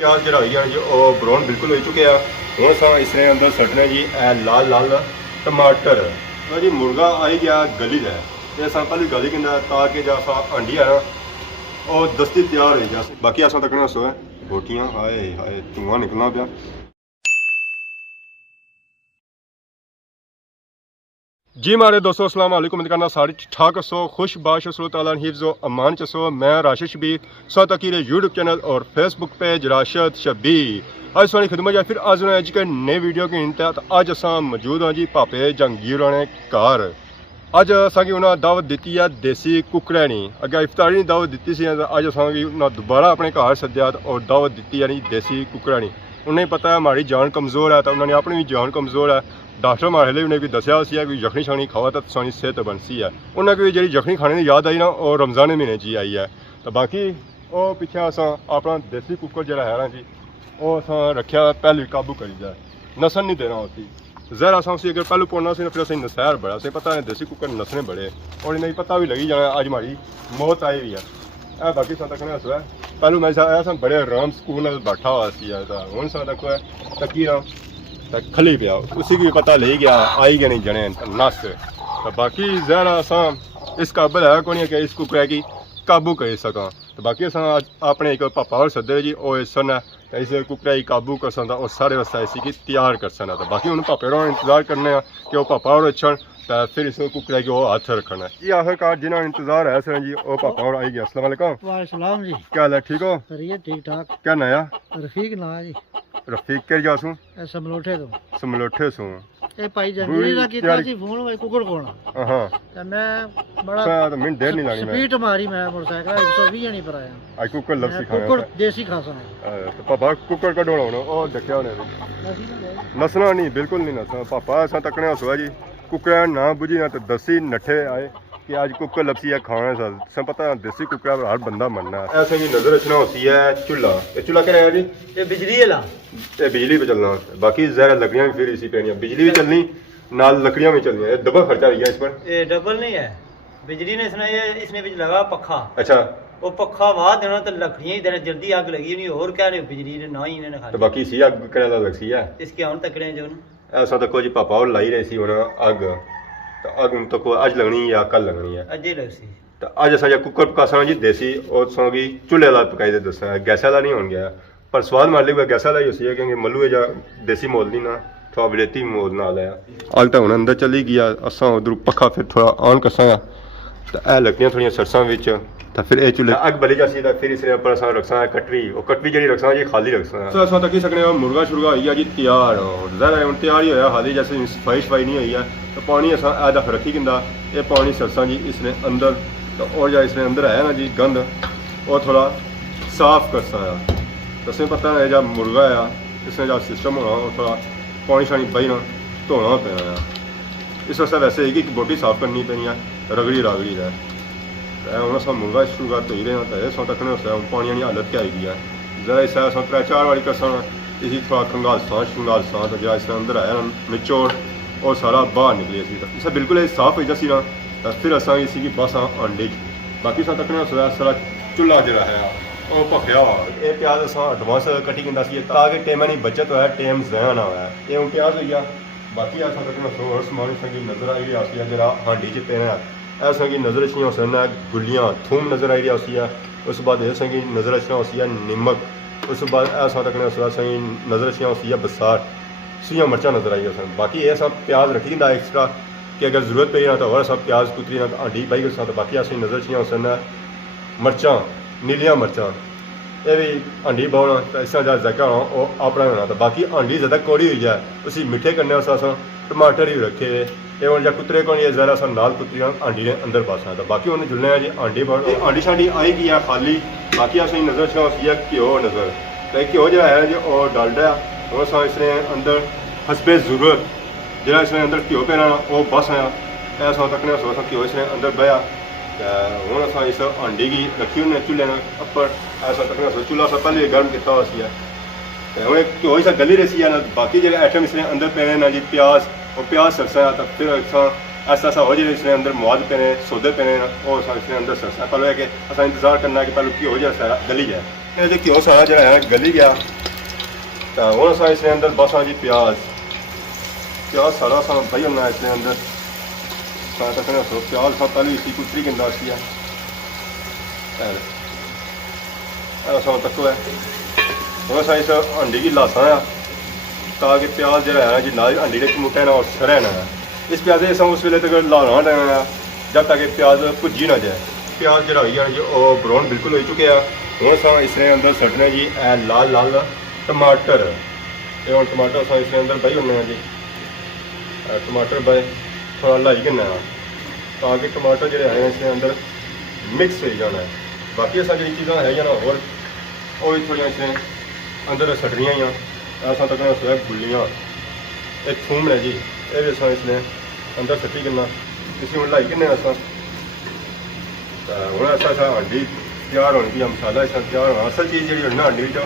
प्याज जरा जी और ब्राउन बिल्कुल हो चुके हैं। हूँ अस इसने अंदर सटने जी लाल लाल टमाटर जी मुर्गा आई गया गली है तो अस पहले गली कहना ताकि जो अंडी है ना और दस्ती तैयार हो गया। बाकी अस तकने सो है रोटियाँ हाय हाय धुआं निकलना पाया। जी मारे दोस्तों अस्सलाम वालेकुम। उम्मीद करना सारे ठाक सो खुश बाश सो ताला हिफ्ज़ो अमान चसो। मैं राशिद शबीर सो तकीर यूट्यूब चैनल और फेसबुक पेज राशिद शबीर आज सारी खिदमत या फिर आज अज के नए वीडियो के इंतहा तो अज अस मौजूद हाँ जी भापे जहांगीर ने घर। अज असांगी उन्हें दावत दी है देसी कुकड़े नी अगर इफ्तारी नी दावत दी सी अज असांगी उन्हें दोबारा अपने घर सद्या और दावत दी है देसी कुकड़े नी। उन्हें पता है हमारी जान कमज़ोर है तो उन्होंने अपनी भी जान कमज़ोर है। डॉक्टर हमारे लिए उन्हें भी दसिया कि यखनी शखनी खावा तो सारी सेहत बनसी है। उन्हें भी जी यखनी खाने की याद आई ना और रमज़ान महीने जी आई है। तो बाकी वो पिछे अस अपना देसी कुकर जो है ना जी वो अस रखा पहले काबू करी जाए नसन नहीं देना होती जहर अस उसी अगर पहलू पौना से फिर असं नसैर बड़ा से पता है देसी कुकर नसने बड़े और इन्हें पता भी लगी जाना अज हमारी मौत आई हुई है। बाकी सा तक हस पहलू मैं आया बड़े आराम सुकून बैठा हुआ हूँ सा तक तकी खली पिया उसी की भी पता ले गया आई गया नहीं जने नस। तो बाकी जहर अस इस काबल है कौन कि इस कुकरै की काबू कर सका। तो बाकी अस अपने एक पापा और सदे जी वो सन इस कुकरै की काबू कर सकता और सारे वास्ते इसी की तैयार कर सकना। तो बाकी उन्होंने पापे और इंतजार करने कि वो पापा और अच्छन तो फिर इस कुकरै की हाथ रखना है। जी आखिरकार जिन्होंने इंतजार है सर जी वो पापा और आई गया। अस्सलाम वालेकुम। वालेकुम जी। क्या हाल है ठीक हो? ठीक ठाक। क्या नया रफीक ना जी। रफीक के जासू समलोठे तो समलोठे सू ए भाई जंगीरी दा कीता सी फोन भाई कुकड़ कोण हां ते मैं बड़ा तो मिनट देर नहीं लानी मैं स्पीड मारी मैं मोटरसाइकिल 120 नहीं पर आया आई कुकर लपसी खाया कुकड़ देसी खासा है। तो पापा कुकर का डोला होना और देखया होने नसना नहीं बिल्कुल नहीं नसना। पापा असा तकने हसवा जी कुकर ना बुझी ना तो दसी नठे आए कि आज कुकर लपसी है खाना सा सब पता देसी कुकर पर हर बंदा मरना है। ऐसे की नजर रचना होती है चूल्हा ये चूल्हा क्या है जी ये बिजली वाला ये बिजली पे चलना होता है। बाकी जहर लकड़ियां भी फिर इसी पे बिजली भी चलनी नाल लकड़ियां भी चलनी है। डबल खर्चा आ गया इस पर। ये डबल नहीं है बिजली ने इसने भी लगा पखा। अच्छा वो पखा वाह देना तो लकड़ियां ही देना जल्दी आग लगी नहीं और क्या रहे बिजली ने ना ही इन्होंने खा तो बाकी सी आग करेला लगसी है इसके हम तकड़े जो ऐसा तो कोई पापा और लाई रही सी होना आग तो आग तो को अज लगनी या कल लगनी है अजे लगसी। तो अज असा कुकर पकासा जी देसी और सौगी चूल्हे वाला पकाई दे दसा गैस वाला नहीं हो गया पर स्वाद मार लिया गैस वाला ही उसी है क्योंकि मलू जा देसी मोल नहीं ना थोड़ा विलेती मोल ना आया। आग तो हूँ अंदर चली गया असा उधर पखा फिर थोड़ा ऑन कसा तो यह लकड़ियां थोड़ी सरसा तो फिर ये चूल्हे अग बली जासी तो फिर इसने पर असा रखसा कटरी और कटरी जी रखसा जी खाली रखसा। तो असा तकी सकने मुर्गा शुरगा हो गया जी तैयार और जरा हूँ तैयार ही होया हाली जैसे सफाई शफाई नहीं हुई है। तो पानी असा ऐदा रखी किंदा ये पानी सरसा जी इसने अंदर तो और जो इसने अंदर है ना जी गंद वो थोड़ा साफ कर सा। तो इसमें पता है जब मुर्गा है इसमें जो सिस्टम होना वो थोड़ा पानी शानी बहना धोना पैना है। इस वास्ते वैसे ही कि बोटी साफ करनी पैनी है रगड़ी रागड़ी है। तो हम अस मुर्गा शुरुगा धोई रहे हैं तो यह सौ तकने पानी की हालत क्या आई है जरा इस 3-4 वाली कसन इसी थोड़ा खंगालसा शंगालसा तो जो इसने अंदर आया ना निचोड़ और सारा बाहर निकली सी तो इसे बिल्कुल साफ हो जासी ना तो फिर असा इसी की बस अंडे बाकी सा तकने सारा चूल्हा जो है वो पकया ये प्याज अस एडवांस कटी किंदा सी ताकि टेम की बचत हो टेम जया ना हो ये हूँ प्याज हो गया। बाकी अस तकने होर समान संगी नजर आई रही है जरा हांडी च पेना ऐ संगी नजर अच्छी हो सकना गुलियाँ थूम नजर आई रही है। उस बाद यह संगी नजर अच्छी हो निमक उस बाद ऐसा तकने संगी नजर अच्छी हो बसार सुइयाँ मिर्चा नजर आई हो। बाकी ये सब प्याज रखी ना एक्सट्रा कि अगर जरूरत पई ना तो और सब प्याज कुतरी ना हांडी पाई कर तो बाकी अस नजर अच्छी हो सकना मिर्चा नीलियाँ मिर्चा ये भी हांडी पाना तो इस जैका होना वो अपना होना। तो बाकी हांडी ज़्यादा कौड़ी हुई जाए उसी मिठे करने अस टमाटर भी रखे ये हूँ जो कुतरे को ये जरा नाल कुतरी हांडी ने अंदर पा सकता। बाकी उन्हें जुलने जी हांडी हांडी शांडी आई गई है खाली। बाकी अस नजर अच्छी होती है घ्यो नजर तो घ्यो जो है जो और डालडा वो अस इसने अंदर हसबे जरूरत जो इसने अंदर घ्यो पेना वो बस आया ऐसा तकने घ्यो इसने अंदर बया हूँ अस इस हांडी की रखी उन्हें चूल्हे उपर ऐसा तकने चूल्हा सब पहले गर्म किया हुआ सी हूँ घ्यो इस गली रही है ना। बाकी जो आइटम इसने अंदर पेने ना जी प्याज और प्याज सरसा तो फिर ऐसा ऐसा हो जाए इसने अंदर मवाद पेने सौदे पेने वो इसने अंदर सरसा पहले है कि असा इंतजार करना है कि पहले घ्यो जो सारा गली जाए ਇਹ ਜੇ ਘਿਓ ਸਾਰਾ ਜਿਹੜਾ ਹੈ ਗਲੀ ਗਿਆ ਤਾਂ ਹੁਣ ਅਸਾਂ ਇਸ ਦੇ ਅੰਦਰ ਬਸ ਆ ਜੀ ਪਿਆਜ਼ ਸਾਰਾ ਸਾਂ ਭਾਈ ਹੋਣਾ ਇਸ ਦੇ ਅੰਦਰ ਤਾਂ ਤੱਕ ਨਾ ਸੋ ਪਿਆਜ਼ ਸਾ ਪਹਿਲੇ ਇसी ਕੁਤਰੀ ਕਿੰਦਾ ਸੀ ਆ ਅਸਾਂ ਤੱਕ ਹੈ ਹੁਣ ਅਸਾਂ ਇਸ ਅੰਡੇ ਦੀ ਲਾਸਾਂ ਆ ਤਾਂ ਕਿ ਪਿਆਜ਼ ਜਿਹੜਾ ਹੈ ਜੀ ਨਾਲ ਅੰਡੇ ਦੇ ਚਮੁੱਟੇ ਨਾਲ ਸੜਿਆ ਨਾ ਇਸ ਪਿਆਜ਼ ਦੇ ਅਸਾਂ ਉਸ ਵੇਲੇ ਤੱਕ ਲਾਉਣਾ ਦੇਣਾ ਜਦ ਤੱਕ ਇਹ ਪਿਆਜ਼ ਭੁੱਜੀ ਨਾ ਜਾਏ ਪਿਆਜ਼ ਜਿਹੜਾ ਹੋਈ ਜਾਣ ਜੀ ਉਹ ਬਰਾਊਨ ਬਿਲਕੁਲ ਹੋ ਚੁੱਕੇ ਆ ਹੁਣ ਅਸਾਂ ਇਸ ਦੇ ਅੰਦਰ ਸੱਟਣਾ ਜੀ ਇਹ ਲਾਲ ਟਮਾਟਰ ਇਹ ਹੁਣ ਟਮਾਟਰ ਅਸਾਂ ਇਸ ਦੇ ਅੰਦਰ ਬਾਈ ਹੁੰਦੇ ਆ ਜੀ ਟਮਾਟਰ ਬਾਈ ਥੋੜਾ ਲਾਈ ਕਿੰਨਾ ਤਾਂ ਕਿ ਟਮਾਟਰ ਜਿਹੜੇ ਆਏ ਇਸ ਦੇ ਅੰਦਰ ਮਿਕਸ ਹੋ ਜਾਣਾ ਬਾਕੀ ਅਸਾਂ ਜਿਹੜੀ ਚੀਜ਼ਾਂ ਹੈਗੀਆਂ ਨਾ ਹੋਰ ਉਹ ਵੀ ਥੋੜ੍ਹੀਆਂ ਇਸ ਦੇ ਅੰਦਰ ਸੱਟਣੀਆਂ ਹੀ ਆ ਅਸਾਂ ਤੱਕ ਸੋਇਆ ਗੁੱਲੀਆਂ ਇਹ ਥੂਮ ਹੈ ਜੀ ਇਹ ਵੀ ਅਸਾਂ ਇਸ ਨੇ ਅੰਦਰ ਸੱਟੀ ਕਿੰਨਾ ਤੁਸੀਂ ਹੁਣ ਲਾਈ ਕਿੰਨੇ ਅਸਾਂ ਤਾਂ ਹੁਣ ਅਸਾਂ ਹੰਡੀ ਤਿਆਰ ਹੋਣੀ ਵੀ ਮਸਾਲਾ ਇਸ ਤਿਆਰ ਹੋਣਾ ਅਸਲ ਚੀਜ਼ ਜਿਹੜੀ ਹੋਣੀ ਨਾ ਹੰਡੀ ਵਿੱਚ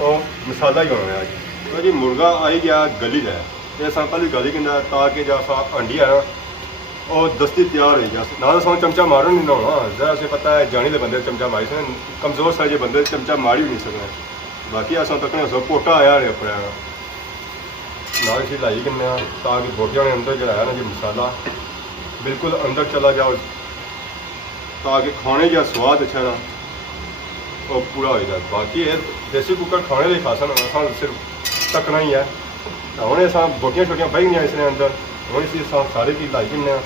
ਉਹ ਮਸਾਲਾ ਹੀ ਹੋਣਾ ਅੱਜ ਜੀ ਮੁਰਗਾ ਆਈ ਗਿਆ ਗਲੀ ਦਾ ਇਹ ਅਸਾਂ ਪਹਿਲੀ ਗਲੀ ਕਿੰਨਾ ਤਾਂ ਕਿ ਜਾਂ ਅਸਾਂ ਹੰਡੀ ਆ ਉਹ ਦਸਤੀ ਤਿਆਰ ਹੋਈ ਗਿਆ ਨਾਲ ਅਸਾਂ ਚਮਚਾ ਮਾਰਨ ਨਹੀਂ ਨਾ ਹੋਣਾ ਜ਼ਰਾ ਸੇ ਪਤਾ ਹੈ ਜਾਣੀ ਦੇ ਬੰਦੇ ਚਮਚਾ ਮਾਰੀ ਸਨ ਕਮਜ਼ੋਰ ਸਾਜੇ ਬੰਦੇ ਚਮਚਾ ਮਾਰੀ ਵੀ ਨਹੀਂ ਸਕਣਾ ਬਾਕੀ ਅਸਾਂ ਤੱਕ ਸੋ ਪੋਟਾ ਆਇਆ ਰਿਹਾ ਆਪਣਾ ਨਾਲ ਇਸੇ ਲਾਈ ਕਿੰਨਾ ਤਾਂ ਕਿ ਬੋਟਿਆਂ ਦੇ ਅੰਦਰ ਜਿਹੜਾ ਹੈ ਨਾ ਜੀ ਮਸਾਲਾ ਬਿਲਕੁਲ ਅੰਦਰ ਚਲਾ ਜਾਓ ਤਾਂ ਕਿ ਖਾਣੇ ਦਾ ਸਵਾਦ ਅੱਛਾ ਨਾ ਉਹ ਪੂਰਾ ਹੋ ਜਾਏ ਬਾਕੀ ਇਹ ਦੇਸੀ ਕੁੱਕਰ ਖਾਣੇ ਲਈ ਖਾਸਾ ਨਾ ਅਸਾਂ ਸਿਰਫ ਤੱਕਣਾ ਹੀ ਹੈ ਹੁਣ ਇਹ ਸਾਂ ਬੋਟੀਆਂ ਛੋਟੀਆਂ ਬਹਿ ਗਈਆਂ ਇਸ ਦੇ ਅੰਦਰ ਹੁਣ ਇਸੇ ਸਾਂ ਸਾਰੇ ਕੀ ਲਾਈ ਕਿੰਨਾ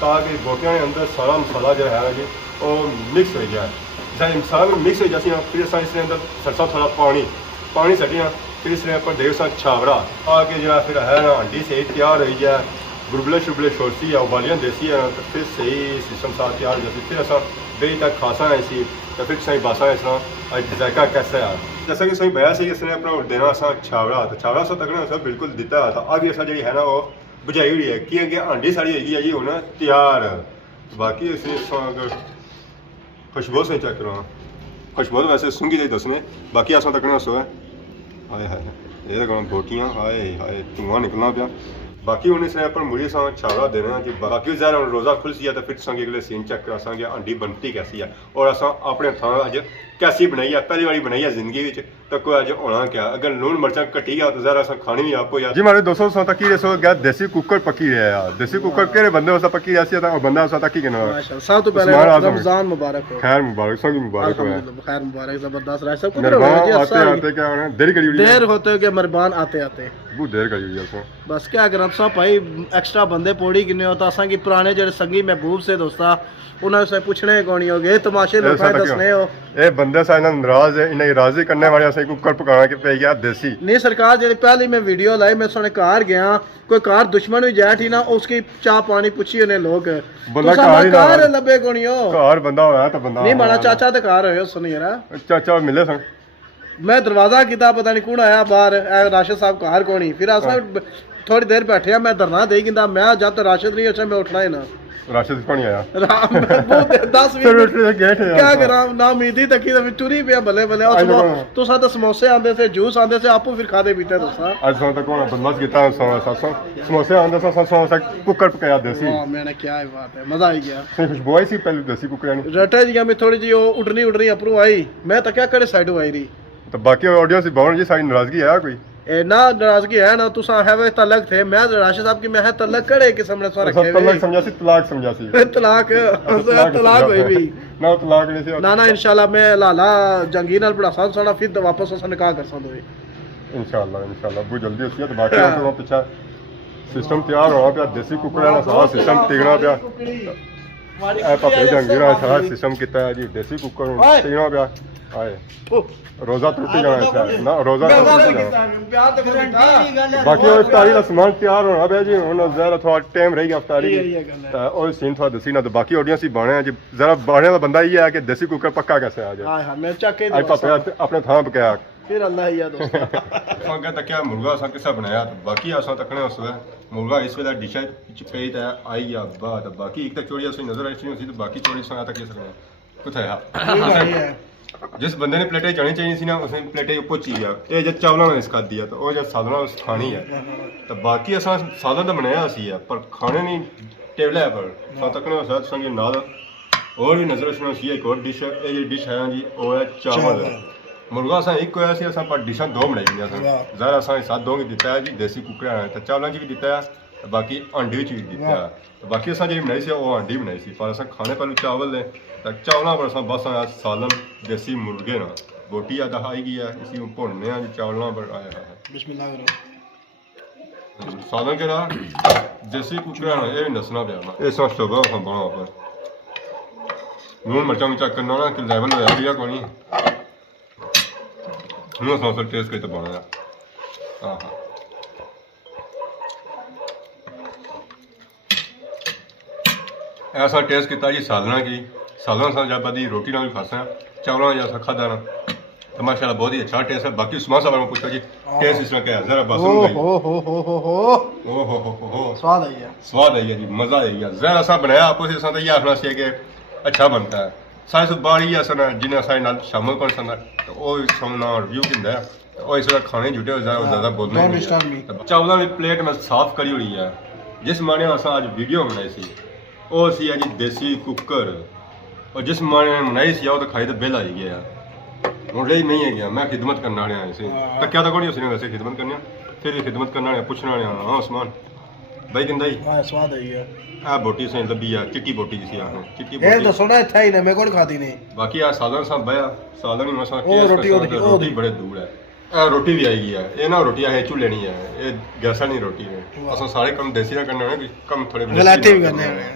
ਤਾਂ ਕਿ ਬੋਟਿਆਂ ਦੇ ਅੰਦਰ ਸਾਰਾ ਮਸਾਲਾ ਜਿਹੜਾ ਹੈ ਜੀ ਉਹ ਮਿਕਸ ਹੋ ਜਾਏ जब मसाला में मिक्स हो जाती है फिर अस इसके अंदर सरसा थोड़ा पानी सटिया फिर इसने पर देव सा छावड़ा आके जरा फिर है ना हंडी सही तैयार हो जाए बुरबले शुबले छोड़ती है उबालियाँ देसी है तो फिर सही सिस्टम साथ तैयार हो जाती फिर असा बेई तक खासा है इसी तो फिर सही बासा है इसना जायका कैसा है जैसा कि सही बया से इसने अपना देना असा छावड़ा तो छावड़ा सा तक ना सब बिल्कुल दिता था आगे असा जी है ना वो बुझाई हुई है कि हंडी साड़ी हैगी है जी हूँ तैयार बाकी इस खुशबू से चेक करो खुशबू तो वैसे सूंगी दे दसने बाकी असा तक सो है हाय हाय ये तो बोटियाँ हाय हाय धुआं निकलना पाया बाकी उन्हें इसने पर मुझे सा छावड़ा देना जी बाकी ज़रा रोज़ा खुल सी है तो फिर संगे अगले सीन चेक करा संगे अंडी बनती कैसी है और असा अपने थां अज कैसी बनाई है पहली बारी बनाई है जिंदगी में तो कोई अज होना क्या अगर लून मिर्चा घटी गया तो ज़रा असा खानी भी आप हो जी मारे 200 सौ तक ही सो गया देसी कुकर पकी रहा यार देसी कुकर केरे बंदे उस पकी ऐसी था बंदा उस तक ही कहना माशाल्लाह सब तो पहले रमजान मुबारक हो खैर मुबारक सब मुबारक हो खैर मुबारक जबरदस्त रहा सब मेहरबान आते आते क्या होना देर करी हुई देर होते हो मेहरबान आते आते बहुत देर करी हुई है बस क्या करा सब भाई एक्स्ट्रा बंदे पौड़ी किन्ने होता असा कि पुराने जेडे संगी महबूब से दोस्ता उन्हें से पूछने कौन हो गए तमाशे लोग दसने हो ए बंदे सा इन्हें नाराज है इन्हें राजी करने वाले से कुकर पकाना के पे गया देसी नहीं सरकार जेडी पहली मैं वीडियो लाई मैं सोने कार गया कोई कार दुश्मन हुई जाए थी ना उसकी चाह पानी पूछी उन्हें लोग बंदा कार लबे कौन हो कार बंदा होया तो बंदा नहीं माड़ा चाचा ते कार होयो सुन यार चाचा मिले सन मैं दरवाजा किता पता नहीं कौन आया बाहर राशिद साहब कार कौन फिर असा थोड़ी देर बैठे मैं धरना दे गिंदा मैं जब तक राशिद नहीं अच्छा मैं उठना ही ना राशिद कौन आया राम बहुत 10 मिनट क्या करा ना उम्मीदी तकी तो टुरी पे भले भले और तो साथ समोसे आंदे से जूस आंदे से आपको फिर खादे पीते तो सा आज सो तक कौन बदमाश कीता समोसे आंदे सा सा कुकर पकाया देसी हां मैंने क्या है बात है मजा आ गया खुशबू आई सी पहले देसी कुकर ने रटे जी में थोड़ी जी उड़नी अप्रू आई मैं तो क्या करे साइड आई रही तो बाकी ऑडियंस बाउंड जी सारी नाराजगी है कोई ए ना नाराजगी है ना तुसा है वे तलक थे मैं राशिद साहब की मैं है तलक करे के सामने सो रखे तलक समझासी तलाक समझासी तलाक हुई भी ना तलाक नहीं सी ना इंशाल्लाह मैं लाला जंगी नाल बड़ा सान सोना फिर वापस उस निकाह कर सा दो इंशाल्लाह बहुत जल्दी उसकी तो बाकी तो पीछे सिस्टम तैयार होना पे देसी कुकर वाला सारा सिस्टम टिकना पे ए पापे जंगी वाला सारा सिस्टम कितना है जी देसी कुकर टिकना पे आए रोजा टूटी जाना है ना रोजा बाकी वो इफ्तारी का सामान तैयार होना पे जी हुन जरा थोड़ा टाइम रह गया इफ्तारी ता और सीन थोड़ा दसी ना तो बाकी ऑडियंस ही बने जी जरा बने वाला बंदा ही है कि देसी कुकर पक्का कैसे आ जाए हां हां मैं चेक के आज पापे अपने थां पकाया फिर अल्लाह ही याद दोस्त संगे तक क्या मुर्गा सा किसा बनाया बाकी असा तकने उस मुर्गा इस वेला डिश है कई ता आई या बात बाकी एक तक चोरी से नजर आई सी तो बाकी चोरी संगा तक सकने कुछ है जिस बंदे ने प्लेटें जानी चाहिए सी ना उसने प्लेटें पोची गया ये जब चावलों ने इसका दिया तो वो जब साधना उस खानी है तो बाकी असा साधन तो बनाया सी है पर खाने नहीं टेबल है पर सा तकने साथ संगे नाल और भी नजर रखना सी एक और डिश है ये डिश है जी वो है चावल मुर्गा असां एक होया सी असां पर डिशां दो बनाई दी असां वाह। ज़रा असां साथ दो भी दिता है जी देसी कुकड़ा है तो चावलां च भी दिता है ते बाकी अंडे च भी दिता है ते बाकी असां जेह्ड़ी बनाई सी ओह् अंडी बनाई सी पर असां खाने पैह्लें चावल ने ते चावलां पर असां बस सालन देसी मुर्गे ना बोटी अदा आई गई है इसी भुनने आ जी चावलां पर आया है बिस्मिल्लाह करो सालन केह्ड़ा देसी कुकड़ा ना एह् बी दस्सना पेआ ना इस आस्तै असां बना पर लून मर्चां भी चेक करना ना कि लेवल होया भी है कोई नहीं हूँ अस टेस्ट करके बना हाँ हाँ ऐसा टेस्ट किया जी सालना की सालना सा जब बदी रोटी ना भी खासा चावलों जैसा खादा ना तो माशाल्लाह बहुत ही अच्छा टेस्ट है बाकी उस्मान साहब ने पूछा जी टेस्ट इसका क्या है जरा बस स्वाद आई है स्वाद आई है जी मजा आई है जरा सा बनाया आपको से तो ये आखना चाहिए कि अच्छा बनता है सारे से बाहर ही असन जिन्हें सारे नाल शामिल कर सकता तो वो सुनना रिव्यू किंदा है और इस वक्त खाने जुटे हो ज़्यादा बोलना नहीं चावलों की प्लेट में साफ करी हुई है जिस माने अस आज वीडियो बनाई सी वो सी है जी देसी कुकर और जिस माने बनाई सी वो तो खाई तो बिल आई गया हूँ रही नहीं है गया मैं खिदमत करने वाले आए सी क्या तो कोई नहीं वैसे खिदमत करने फिर खिदमत करने वाले पूछने वाले हाँ उस्मान भाई किंदा ही स्वाद आई है आ बोटी से लबी है चिट्टी बोटी जिसी आखने चिट्टी ये तो सुना था ही नहीं मैं कौन खाती नहीं बाकी आ सालन साहब बया सालन ही मसा ओ रोटी बड़े दूर है आ रोटी भी आई है ये ना रोटी है चूल्हे नहीं है ये गैसा नहीं रोटी है असा सारे काम देसी ना करने होने कम थोड़े गलाते भी करने होने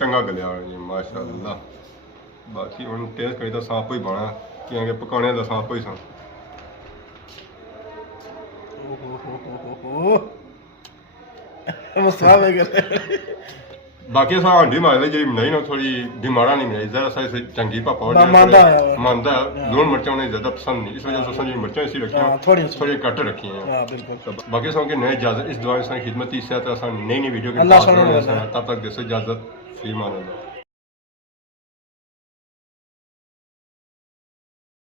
चंगा गलिया जी माशाल्लाह बाकी हुन टेस्ट करी तो सांप ही बना क्योंकि पकाने दा सांप ही सा मुस्ताफ है बाकी असां अंडी मार ले जी नहीं ना थोड़ी डिमांड नहीं मिली जरा सा इसे चंगी पापा और मांदा मांदा लून मिर्चा उन्हें ज्यादा पसंद नहीं इस वजह से असां जी मिर्चा इसी रखी हैं थोड़ी कट रखी हैं हां बिल्कुल बाकी असां के नए इजाजत इस दुआ से खिदमत ही से असां नई नई वीडियो के अल्लाह सुनो तब तक देसे इजाजत फी मान